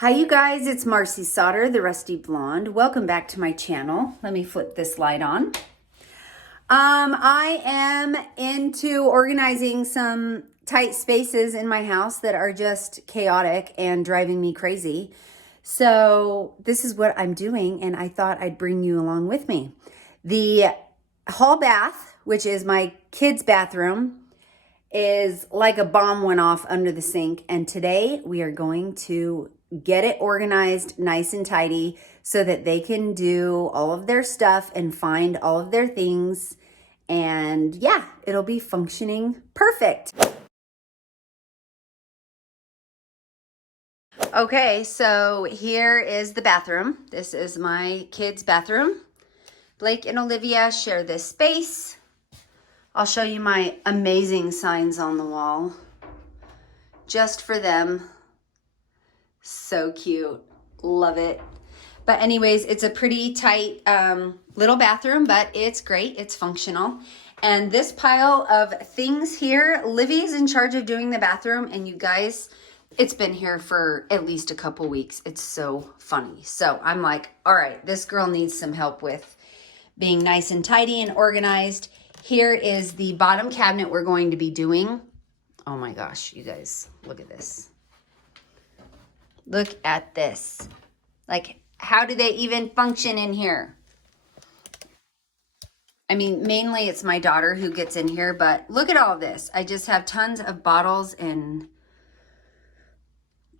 Hi you guys, it's Marci Sauter, the Rusty Blonde. Welcome back to my channel. Let me flip this light on. I am into organizing some tight spaces in my house that are just chaotic and driving me crazy. So this is what I'm doing, and I thought I'd bring you along with me. The hall bath, which is my kids' bathroom, is like a bomb went off under the sink, and today we are going to get it organized nice and tidy so that they can do all of their stuff and find all of their things, and yeah, it'll be functioning perfect. Okay, so here is the bathroom. This is my kids' bathroom. Blake and Olivia share this space. I'll show you my amazing signs on the wall just for them. So cute. Love it. But anyways, it's a pretty tight little bathroom, but it's great. It's functional. And this pile of things here, Livy's in charge of doing the bathroom, and you guys, it's been here for at least a couple weeks. It's so funny. So I'm like, all right, this girl needs some help with being nice and tidy and organized. Here is the bottom cabinet we're going to be doing. Oh my gosh, you guys, look at this. Look at this. Like, how do they even function in here? I mean, mainly it's my daughter who gets in here, but look at all this. I just have tons of bottles and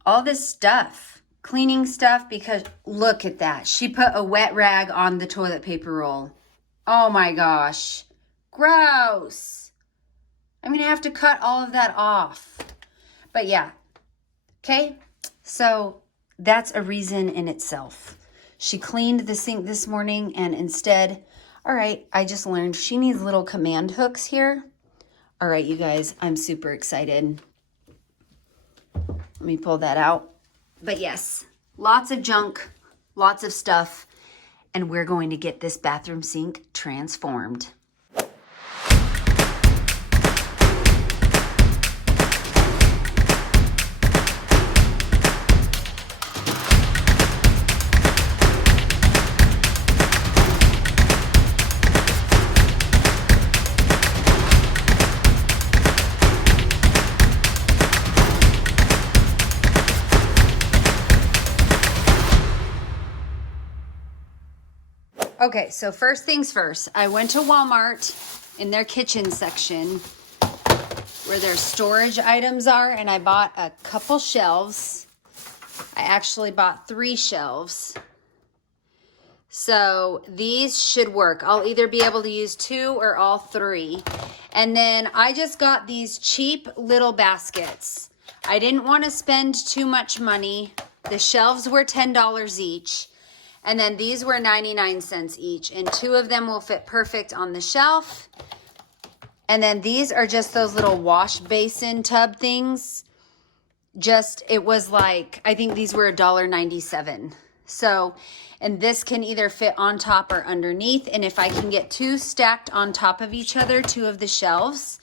all this stuff, cleaning stuff, because look at that. She put a wet rag on the toilet paper roll. Oh my gosh. Gross. I'm going to have to cut all of that off. But yeah. Okay. So that's a reason in itself. She cleaned the sink this morning, and instead, all right, I just learned she needs little command hooks here. All right, you guys, I'm super excited. Let me pull that out. But yes, lots of junk, lots of stuff, and we're going to get this bathroom sink transformed. Okay, so first things first, I went to Walmart in their kitchen section where their storage items are, and I bought a couple shelves. I actually bought 3 shelves. So these should work. I'll either be able to use 2 or all 3. And then I just got these cheap little baskets. I didn't want to spend too much money. The shelves were $10 each. And then these were 99 cents each, and 2 of them will fit perfect on the shelf. And then these are just those little wash basin tub things. It was like, I think these were $1.97. So, and this can either fit on top or underneath. And if I can get 2 stacked on top of each other, 2 of the shelves,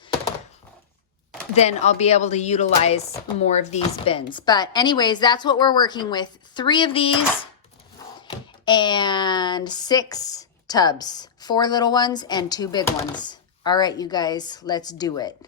then I'll be able to utilize more of these bins. But anyways, that's what we're working with. 3 of these and 6 tubs, 4 little ones and 2 big ones. All right, you guys, let's do it.